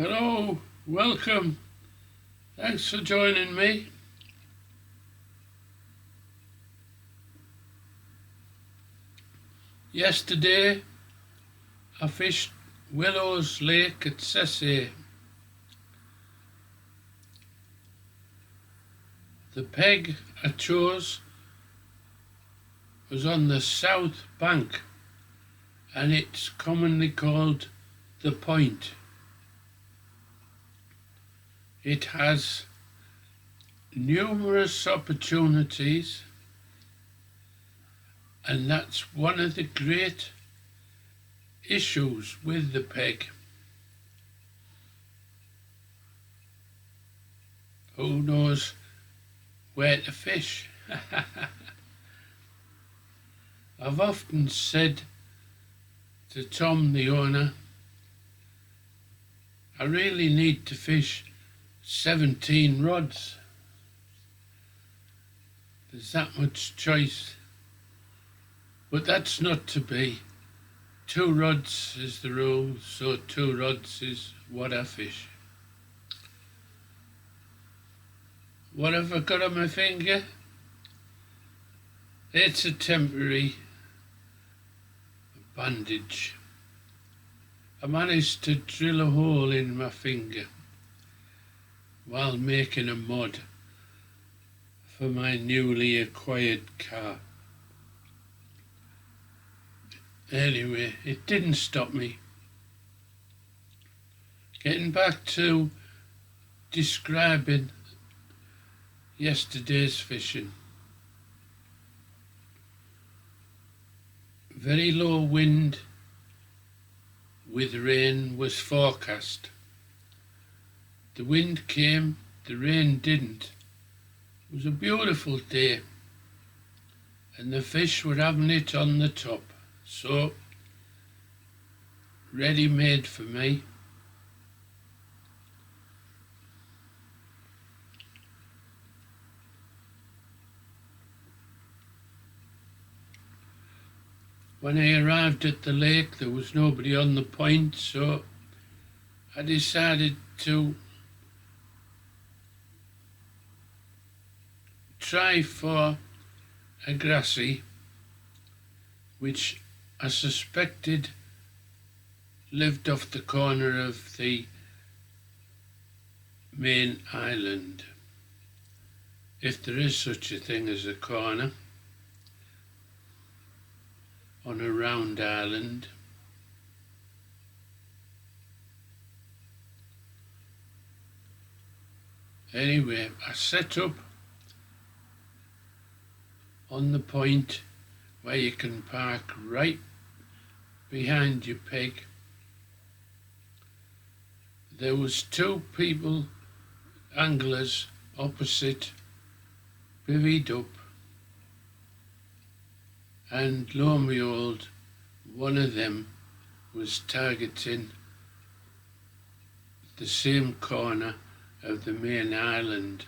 Hello, welcome. Thanks for joining me. Yesterday I fished Willows Lake at Sessay. The peg I chose was on the south bank and it's commonly called the Point. It has numerous opportunities, and that's one of the great issues with the peg. Who knows where to fish? I've often said to Tom, the owner, I really need to fish 17 rods. There's that much choice. But that's not to be. 2 rods is the rule, so 2 rods is what I fish. What have I got on my finger? It's a temporary bandage. I managed to drill a hole in my finger while making a mod for my newly acquired car. Anyway, it didn't stop me. Getting back to describing yesterday's fishing. Very low wind with rain was forecast. The wind came, the rain didn't. It was a beautiful day and the fish were having it on the top, so ready made for me. When I arrived at the lake there was nobody on the point, so I decided to try for a grassy, which I suspected lived off the corner of the main island, if there is such a thing as a corner on a round island. Anyway, I set up on the point where you can park right behind your peg. There was 2 people, anglers, opposite, bivvied up, and lo and behold, one of them was targeting the same corner of the main island.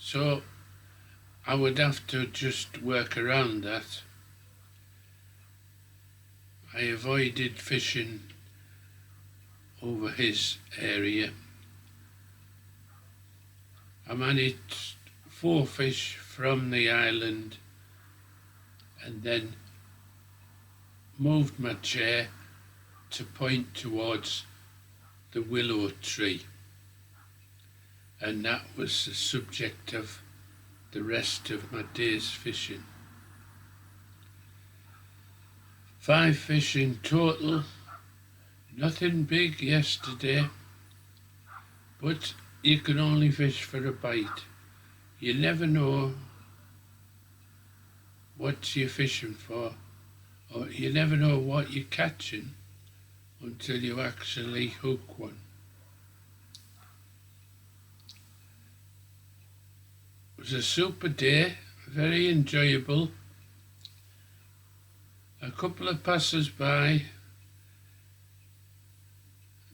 So I would have to just work around that. I avoided fishing over his area. I managed 4 fish from the island and then moved my chair to point towards the willow tree. And that was the subject of the rest of my day's fishing. 5 fish in total, nothing big yesterday, but you can only fish for a bite. You never know what you're fishing for, or you never know what you're catching until you actually hook one. It was a super day, very enjoyable. A couple of passers-by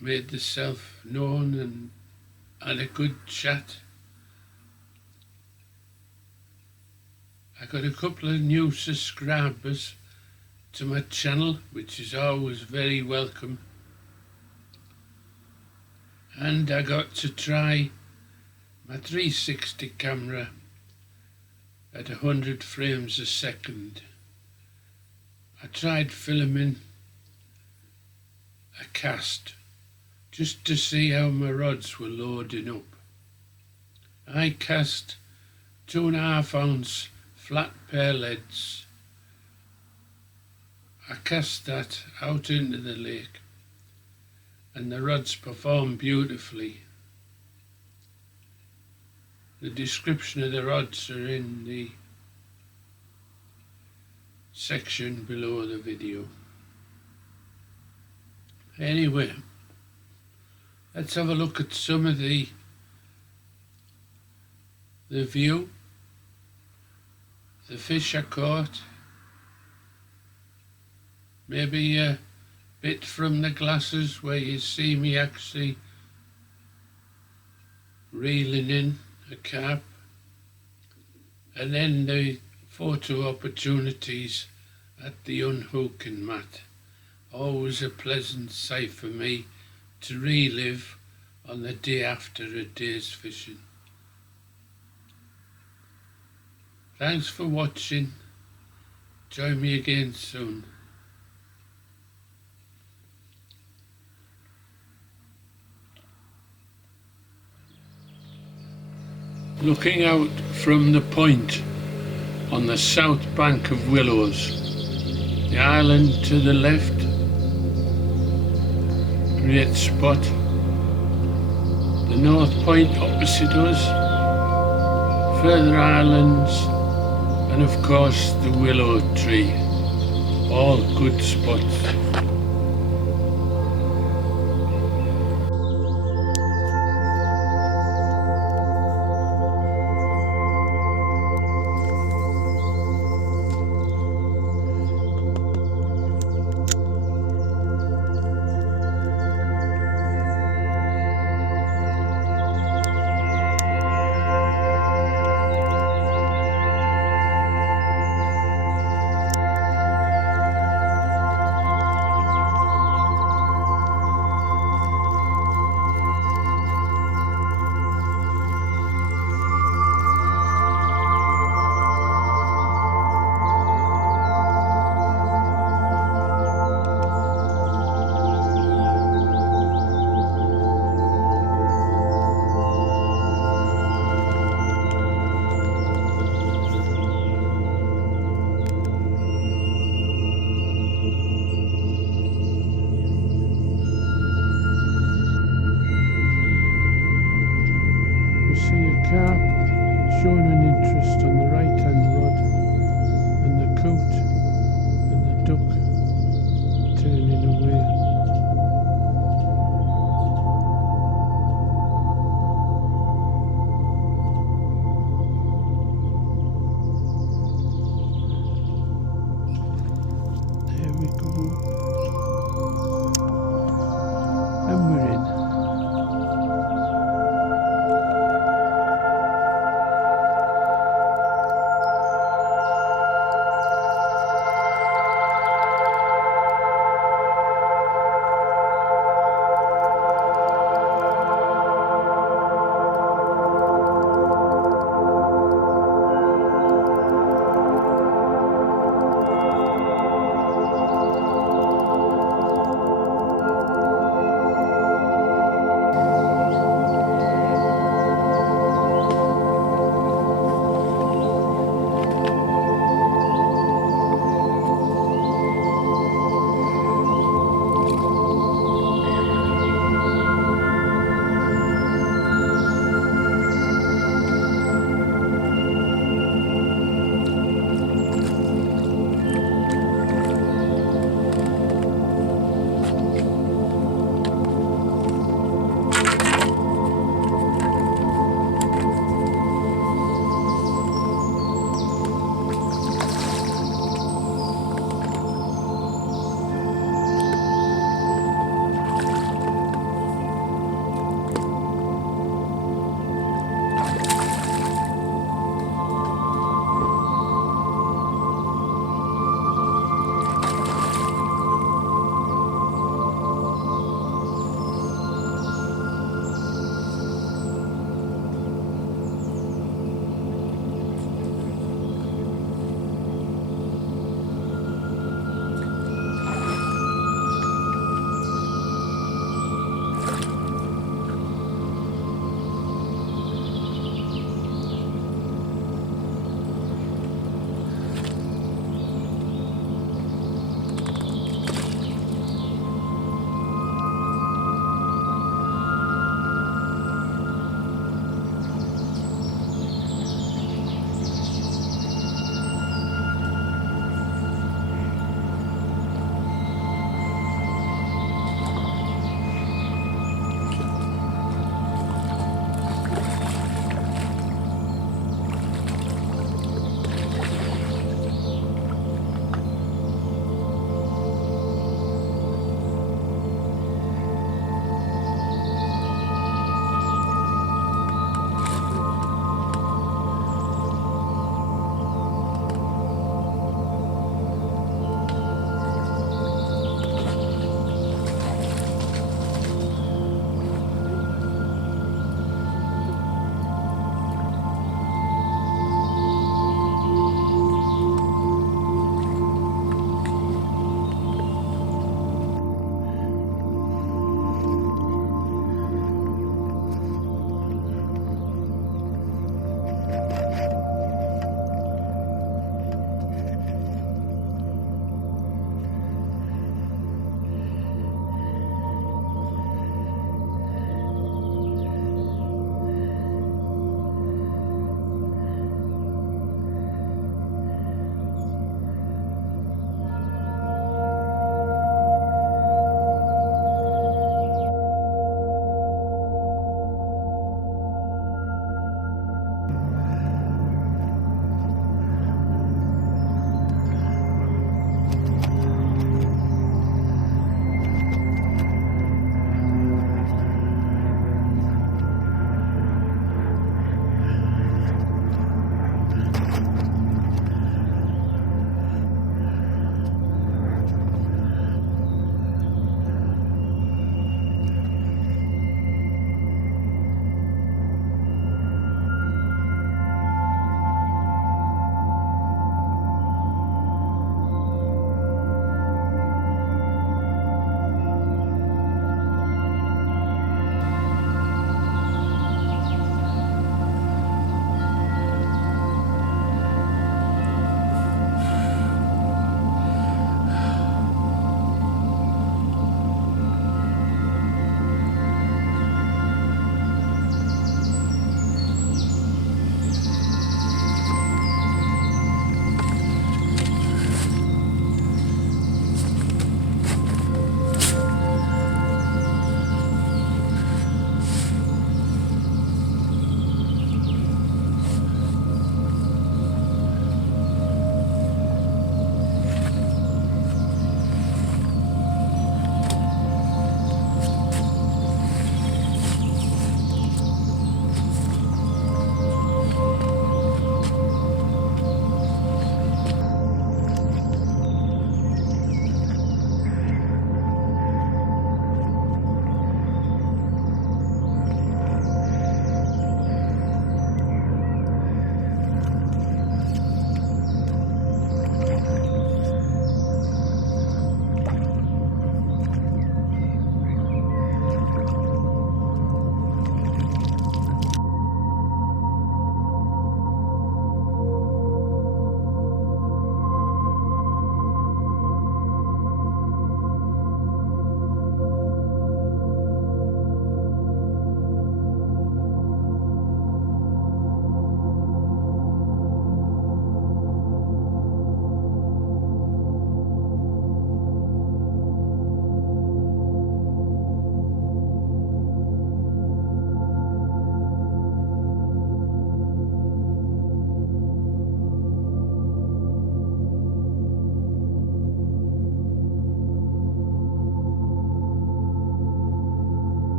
made themselves known and had a good chat. I got a couple of new subscribers to my channel, which is always very welcome. And I got to try my 360 camera at 100 frames a second. I tried filming a cast just to see how my rods were loading up. I cast 2.5 ounce flat pair leads. I cast that out into the lake and the rods performed beautifully. The description of the rods are in the section below the video. Anyway, let's have a look at some of the view, the fish I caught, maybe a bit from the glasses where you see me actually reeling in a carp, and then the photo opportunities at the unhooking mat. Always a pleasant sight for me to relive on the day after a day's fishing. Thanks for watching. Join me again soon. Looking out from the point on the south bank of Willows, the island to the left, great spot, the north point opposite us, further islands, and of course the willow tree, all good spots.